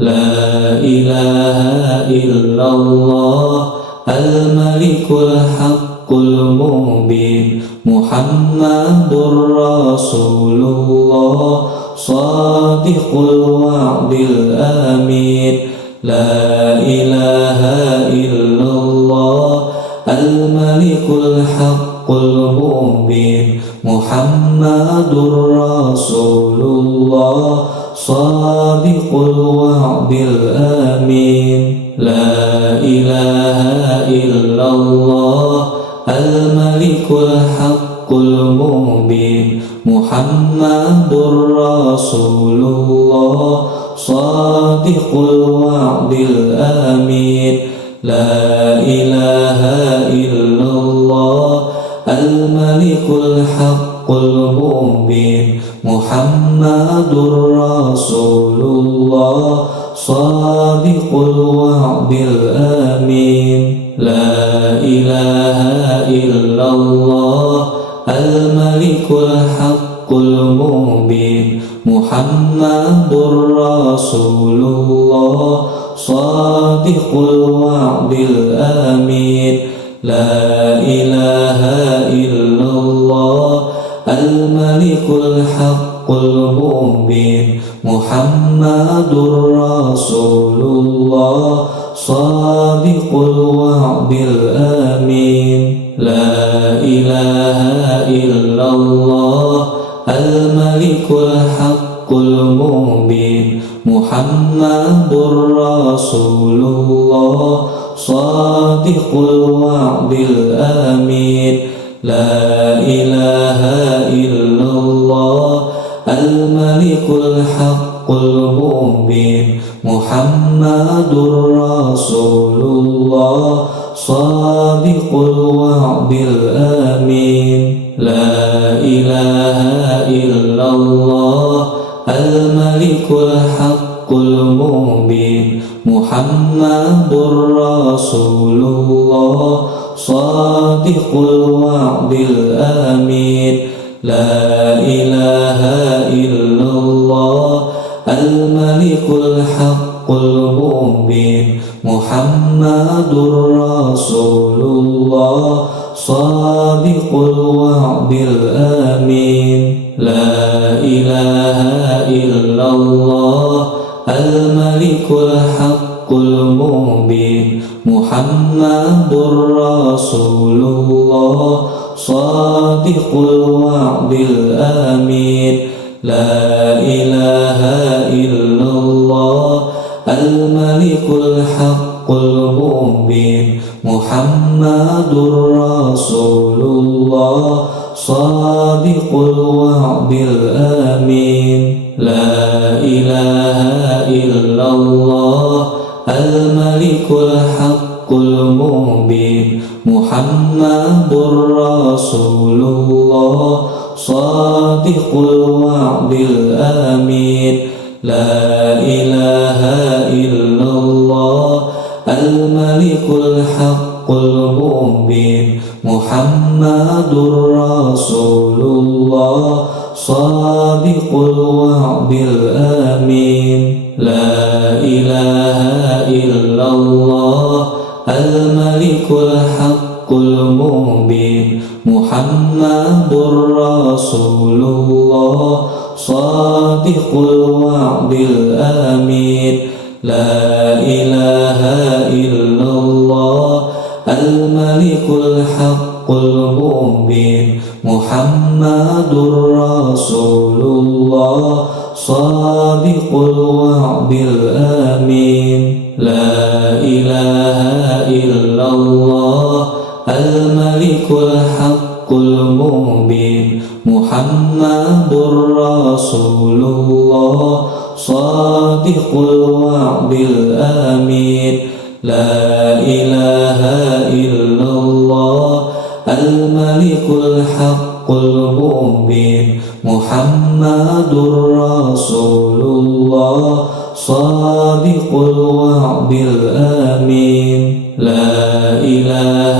لا إله إلا الله الملك الحق المبين محمد رسول الله صادق الوعد الأمين لا إله إلا الله الملك الحق المبين محمد رسول الله صادق الوعد الأمين لا إله إلا الله الملك الحق المبين محمد رسول الله صادق الوعد الأمين لا إله إلا الله الملك الحق المبين محمد رسول الله صادق الوعد الأمين لا إله إلا الله الملك الحق المبين محمد رسول الله صادق الوعد الأمين لا إله إلا الله الملك الحق المبين محمد رسول الله صادق الوعد الأمين لا إله إلا الله الملك الحق المبين محمد رسول الله صادق الوعد الأمين لا إله إلا الله الملك الحق المبين محمد رسول الله صادق الوعد الأمين لا إله إلا الله الملك الحق المبين محمد رسول الله صادق الوعد الأمين لا إله إلا الله الملك الحق المبين محمد رسول الله صادق الوعد الأمين لا إله إلا الله الملك الحق المبين محمد رسول الله صادق الوعد الأمين لا إله إلا الله الملك الحق المبين محمد رسول الله صادق الوعد الأمين لا إله إلا الله الملك الحق المبين محمد رسول الله صادق الوعد الأمين لا إله إلا الله الملك الحق المبين محمد رسول الله صادق الوعد الأمين لا إله إلا الله الملك الحق المبين محمد رسول الله صادق الوعد الأمين لا إله إلا الله الملك الحق المبين محمد رسول الله صادق الوعد الأمين لا إله إلا الله الملك الحق المبين محمد رسول الله صادق الوعد الأمين لا إله إلا الله الملك الحق المبين محمد رسول الله صادق الوعد الأمين لا إله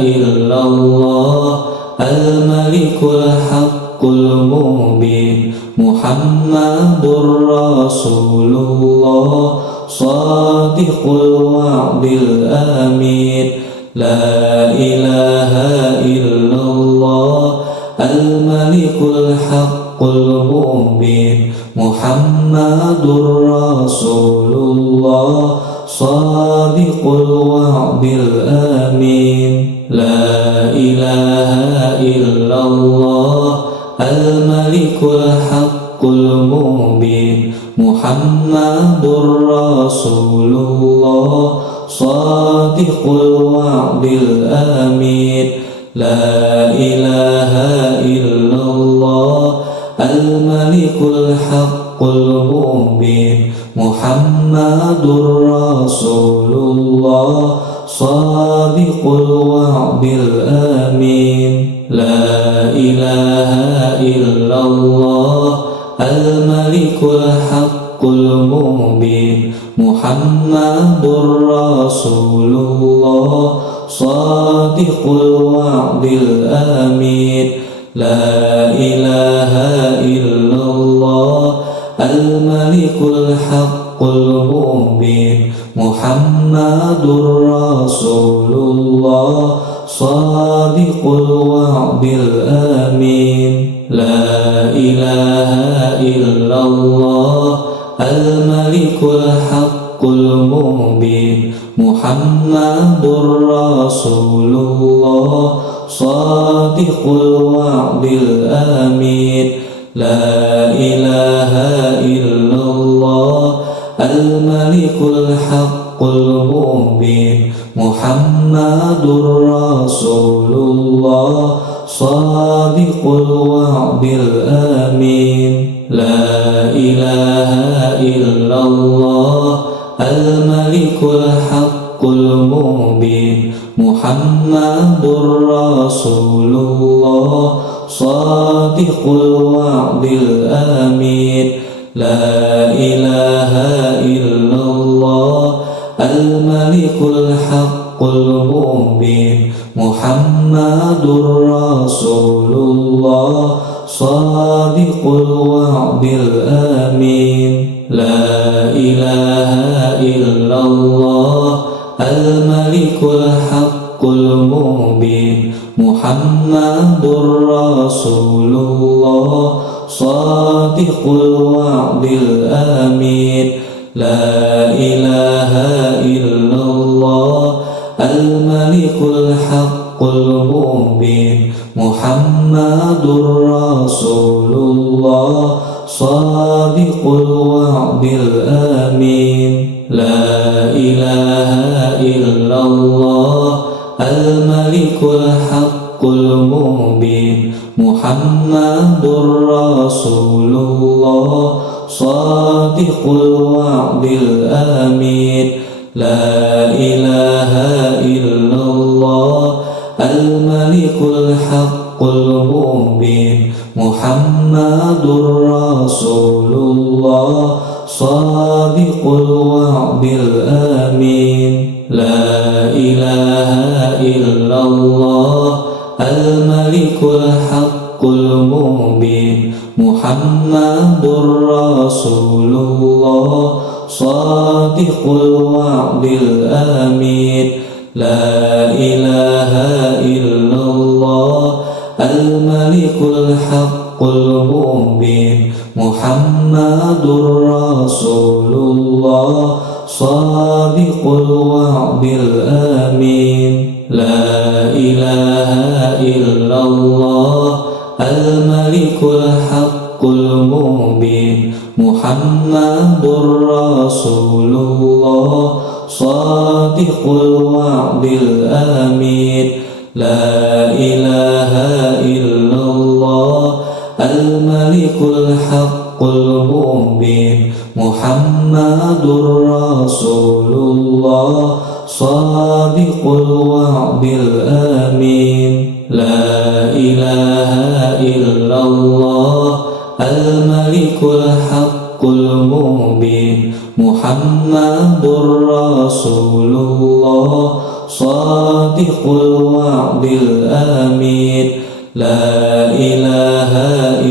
إلا الله الملك الحق المبين محمد رسول الله صادق الوعد الأمين لا إله إلا الله الملك الحق المبين محمد رسول الله صادق الوعد الأمين لا إله إلا الله الملك الحق المبين محمد رسول الله صادق الوعد الأمين لا إله إلا الله الملك الحق المبين محمد رسول الله صادق الوعد الأمين لا إله إلا الله الملك الحق المبين محمد رسول الله صادق الوعد الأمين لا إله إلا الله الملك الحق المبين محمد رسول الله صادق الوعد الأمين لا إله إلا الله الملك الحق المبين محمد رسول الله صادق الوعد الأمين لا إله إلا الله الملك الحق المبين محمد رسول الله صادق الوعد الأمين لا إله إلا الله الملك الحق المبين محمد رسول الله صادق الوعد الأمين لا إله إلا الله الملك الحق المبين محمد رسول الله صادق الوعد الأمين لا إله إلا الله الملك الحق المبين محمد رسول الله صادق الوعد الأمين لا إله إلا الله الملك الحق المبين محمد رسول الله صادق الوعد الأمين لا إله إلا الله الملك الحق المبين محمد رسول الله صادق الوعد الأمين لا إله إلا الله الملك الحق المبين محمد رسول الله صادق الوعد الأمين لا إله إلا الله الملك الحق المبين محمد رسول الله صادق الوعد الأمين لا إله إلا الله الملك الحق المبين محمد رسول الله صادق الوعد الأمين لا إله إلا الله الملك الحق المبين محمد رسول الله صادق الوعد الأمين لا إله إلا الله الملك الحق المبين محمد رسول الله صادق الوعد الأمين لا إله إلا الله الملك الحق المبين محمد رسول الله صادق الوعد الأمين لا إله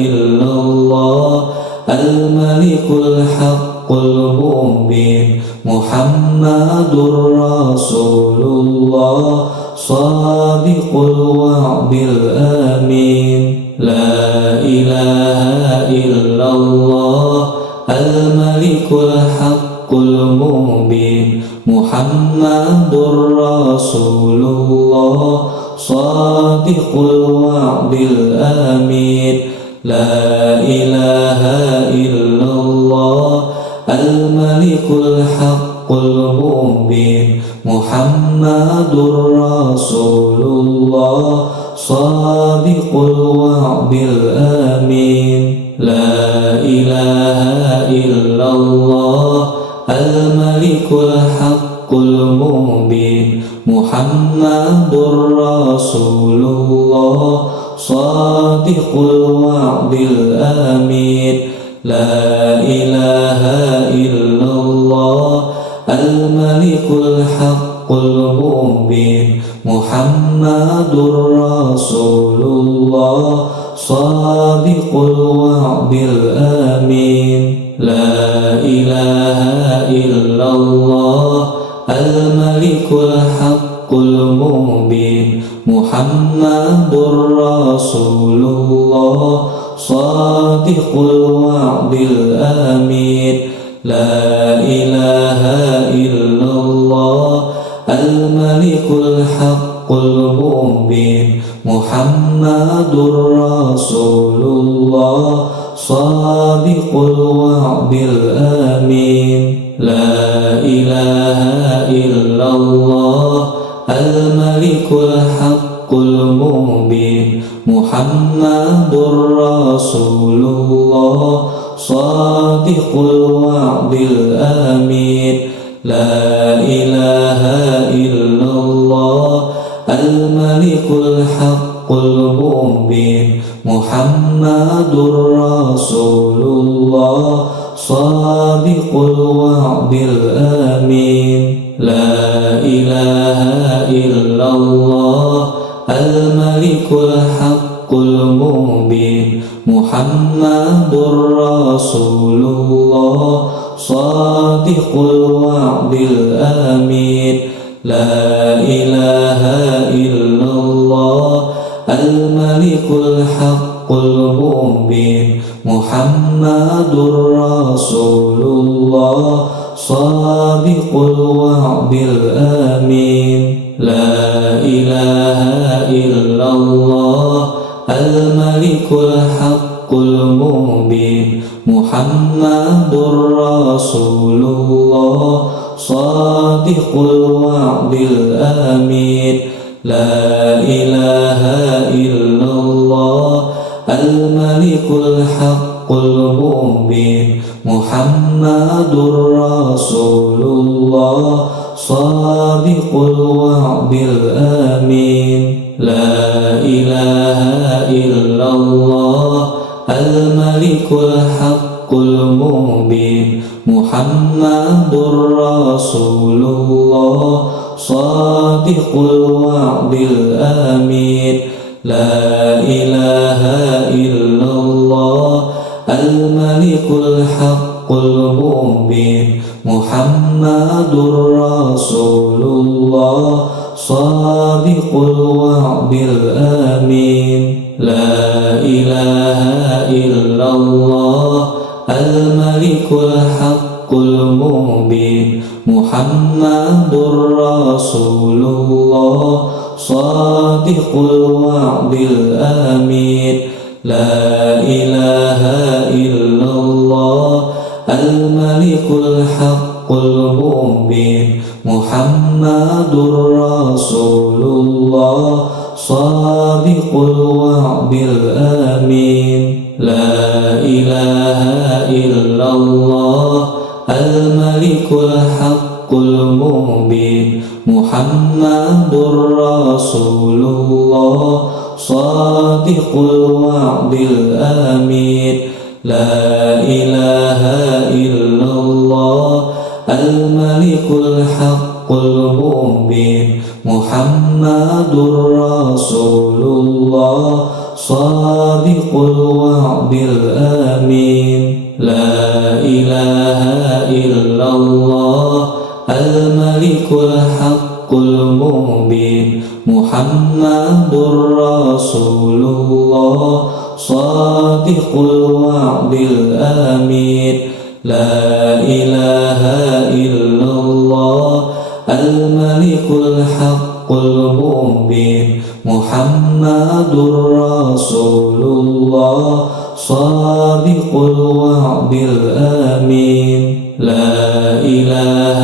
إلا الله الملك الحق المبين محمد رسول الله صادق الوعد الأمين لا إله إلا الله الملك الحق المبين محمد رسول الله صادق الوعد الأمين لا إله إلا الله الملك الحق المبين محمد رسول الله صادق الوعد الأمين لا إله إلا الله الملك الحق المبين محمد رسول الله صادق الوعد الأمين لا إله إلا الله الملك الحق المبين محمد رسول الله صادق الوعد الأمين لا إله إلا الله الملك الحق المبين محمد رسول الله صادق الوعد الأمين لا إله إلا الله الملك الحق المبين محمد رسول الله صادق الوعد الأمين لا إله إلا الله الملك الحق المبين محمد رسول الله صادق الوعد الأمين لا إله إلا الله الملك الحق المبين محمد رسول الله صادق الوعد الأمين لا إله إلا الله الملك الحق المبين محمد رسول الله صادق الوعد الأمين لا إله إلا الله الملك الحق المبين محمد رسول الله صادق الوعد الأمين لا إله إلا الله الملك الحق المبين محمد رسول الله صادق الوعد الأمين لا إله إلا الله الملك الحق المبين محمد رسول الله صادق الوعد الأمين لا إله إلا الله الملك الحق المبين محمد رسول الله صادق الوعد الأمين لا إله إلا الله الملك الحق المبين محمد رسول الله صادق الوعد الأمين لا إله إلا الله الملك الحق المبين محمد رسول الله صادق الوعد الأمين لا إله إلا الله الملك الحق المبين محمد رسول الله صادق الوعد الأمين لا إله إلا الله الملك الحق المبين محمد رسول الله صادق الوعد الأمين لا إله إلا الله الملك الحق المبين محمد رسول الله صادق الوعد الأمين لا إله إلا الله الملك الحق المبين محمد رسول الله صادق الوعد الأمين لا إله إلا الله الملك الحق المبين محمد رسول الله صادق الوعد الأمين لا إله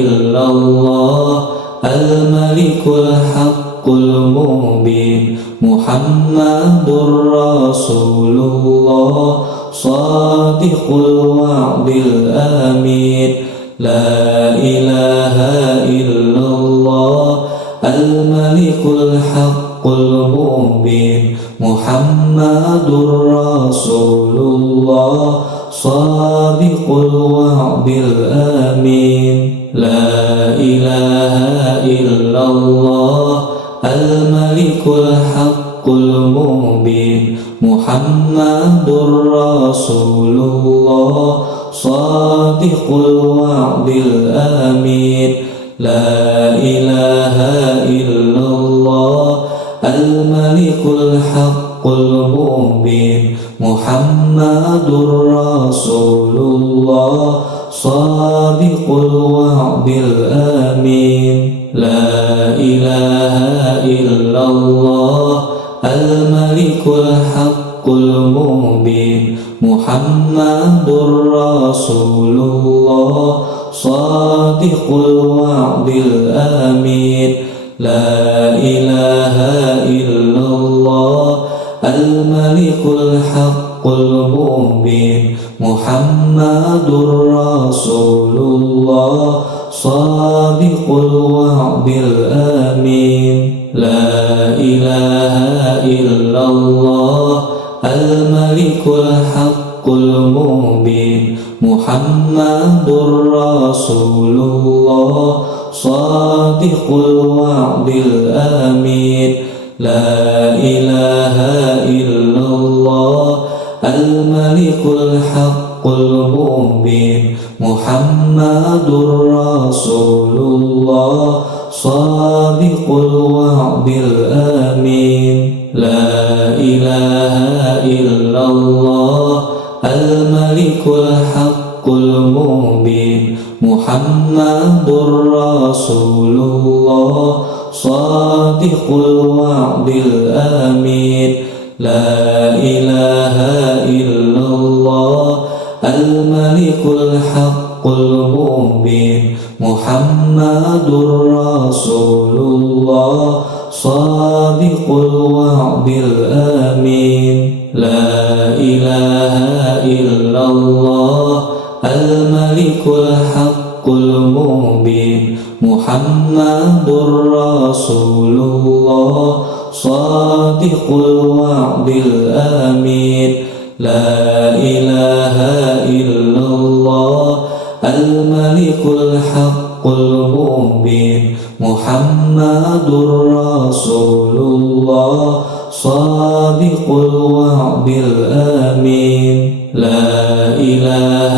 إلا الله الملك الحق المبين محمد رسول الله صادق الوعد الأمين لا إله إلا الله الملك الحق المبين محمد رسول الله صادق الوعد الأمين لا إله إلا الله الملك الحق المبين محمد رسول الله صادق الوعد الأمين لا إله إلا الله الملك الحق المبين محمد رسول الله صادق الوعد الأمين لا إله إلا الله الملك الحق المبين محمد رسول الله صادق الوعد الأمين لا إله إلا الله الملك الحق المبين محمد رسول الله صادق الوعد الأمين لا إله إلا الله الملك الحق المبين محمد رسول الله صادق الوعد الأمين لا إله إلا الله الملك الحق المبين محمد رسول الله صادق الوعد الأمين لا إله إلا الله الملك الحق المبين محمد رسول الله صادق الوعد الأمين لا إله إلا الله الملك الحق المبين محمد رسول الله صادق الوعد الأمين لا إله إلا الله الملك الحق المبين محمد رسول الله صادق الوعد الأمين لا إله إلا الله الملك الحق المبين محمد رسول الله صادق الوعد الأمين لا إله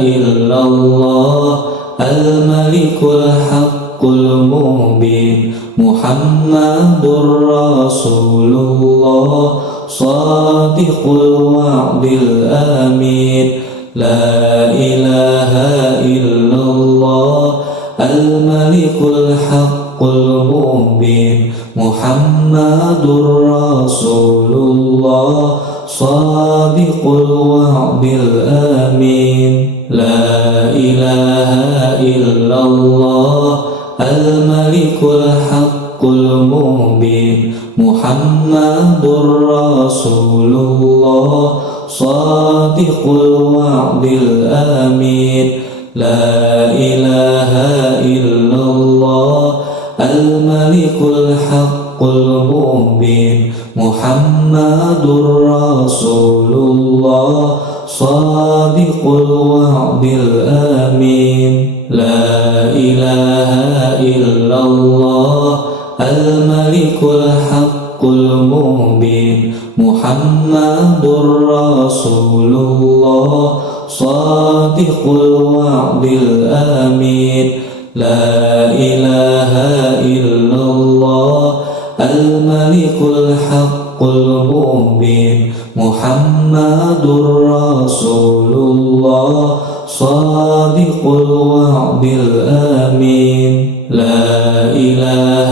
إلا الله الملك الحق المبين محمد رسول الله صادق الوعد الأمين لا إله إلا الله الملك الحق المبين محمد رسول الله صادق الوعد الأمين لا إله إلا الله الملك الحق المبين محمد رسول الله صادق الوعد الأمين لا إله إلا الله الملك الحق المبين محمد رسول الله صادق الوعد الأمين لا إله إلا الله الملك الحق المبين محمد رسول الله صادق الوعد الأمين لا إله إلا الله الملك الحق المبين محمد رسول الله صادق الوعد الأمين لا إله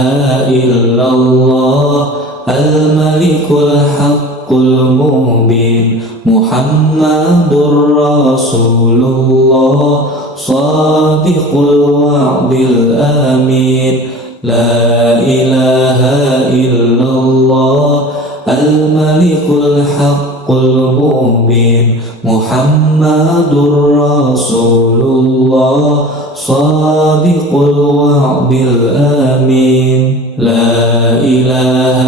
إلا الله الملك الحق المبين محمد رسول الله صادق الوعد الأمين لا إله إلا الله الملك الحق المبين محمد رسول الله صادق الوعد الأمين لا إله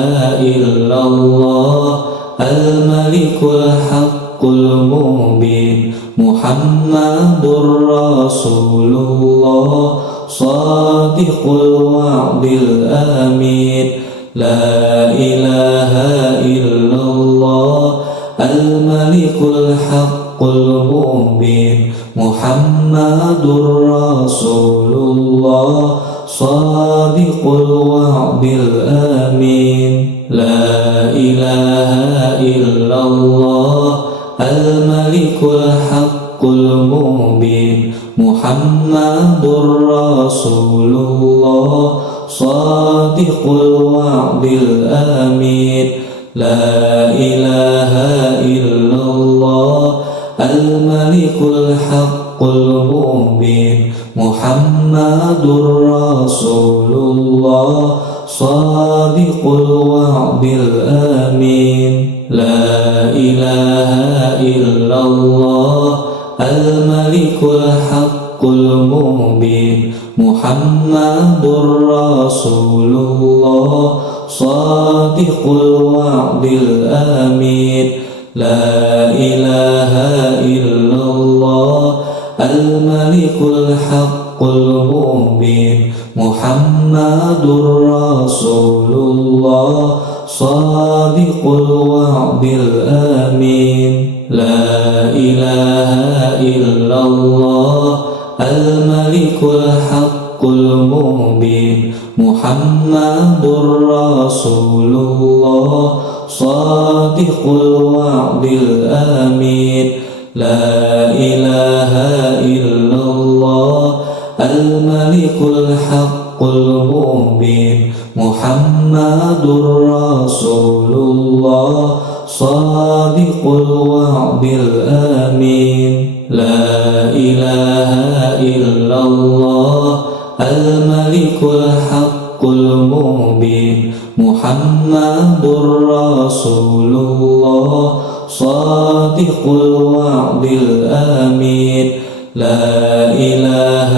إلا الله الملك الحق المبين محمد رسول الله صادق الوعد الأمين لا إله إلا الله الملك الحق المبين محمد رسول الله صادق الوعد الأمين لا إله إلا الله الملك الحق المبين محمد رسول الله صادق الوعد الأمين لا إله إلا الله الملك الحق المبين محمد رسول الله صادق الوعد الأمين لا إله إلا الله الملك الحق المبين محمد رسول الله صادق الوعد الأمين لا إله إلا الله الملك الحق المبين محمد رسول الله صادق الوعد الأمين لا إله إلا الله الملك الحق المبين محمد رسول الله صادق الوعد الأمين لا إله إلا الله الملك الحق المبين محمد رسول الله صادق الوعد الأمين لا إله إلا الله الملك الحق المبين محمد رسول الله صادق الوعد الأمين لا إله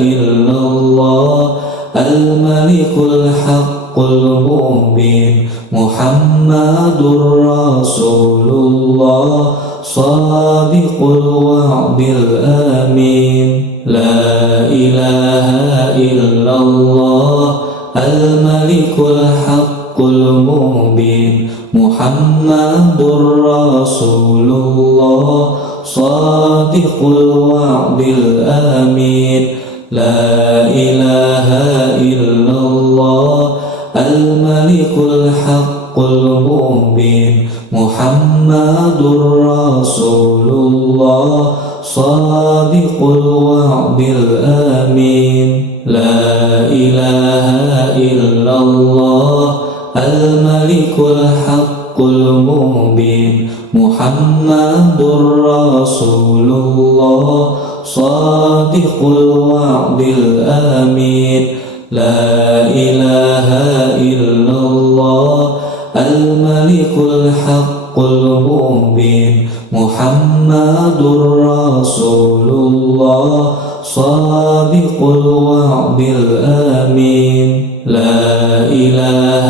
إلا الله الملك الحق المبين محمد رسول الله صادق الوعد الأمين لا إله إلا الله الملك الحق المبين محمد رسول الله صادق الوعد الأمين لا إله إلا الله الملك الحق المبين محمد رسول الله صادق الوعد الأمين لا إله إلا الله الملك الحق المبين محمد رسول الله صادق الوعد الأمين لا إله إلا الله الملك الحق المبين محمد رسول الله صادق الوعد الأمين لا إله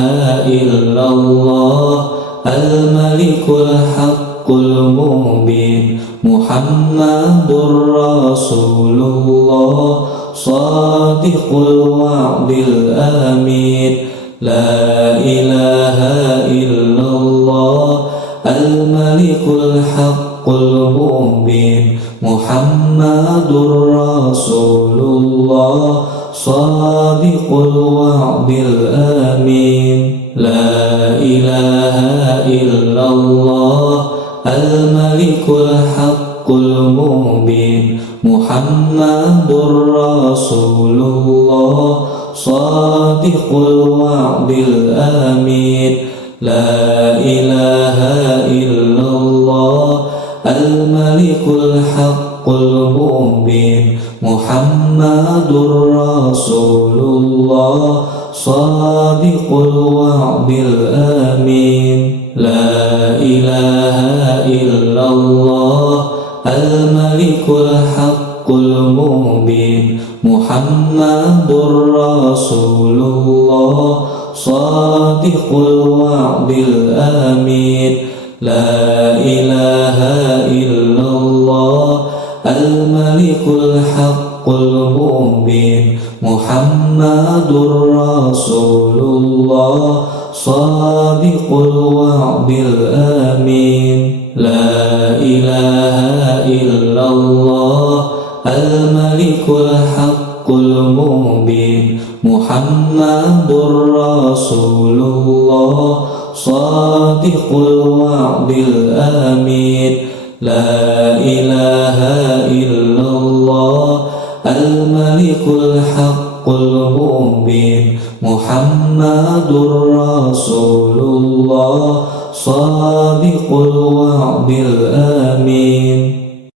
إلا الله الملك الحق المبين محمد رسول الله صادق الوعد الأمين لا إله إلا الله الملك الحق المبين محمد رسول الله صادق الوعد الأمين لا إله إلا الله الملك الحق المبين محمد رسول الله صادق الوعد الأمين لا إله إلا الله الملك الحق المبين محمد رسول الله صادق الوعد الأمين لا إله إلا الله الملك الحق المبين محمد رسول الله صادق الوعد الأمين لا إله إلا الله الملك الحق المبين محمد رسول الله صادق الوعد الأمين لا إله إلا الله الملك الحق المبين محمد رسول الله صادق الوعد الأمين لا إله إلا الله الملك الحق المبين محمد رسول الله صادق الوعد الأمين.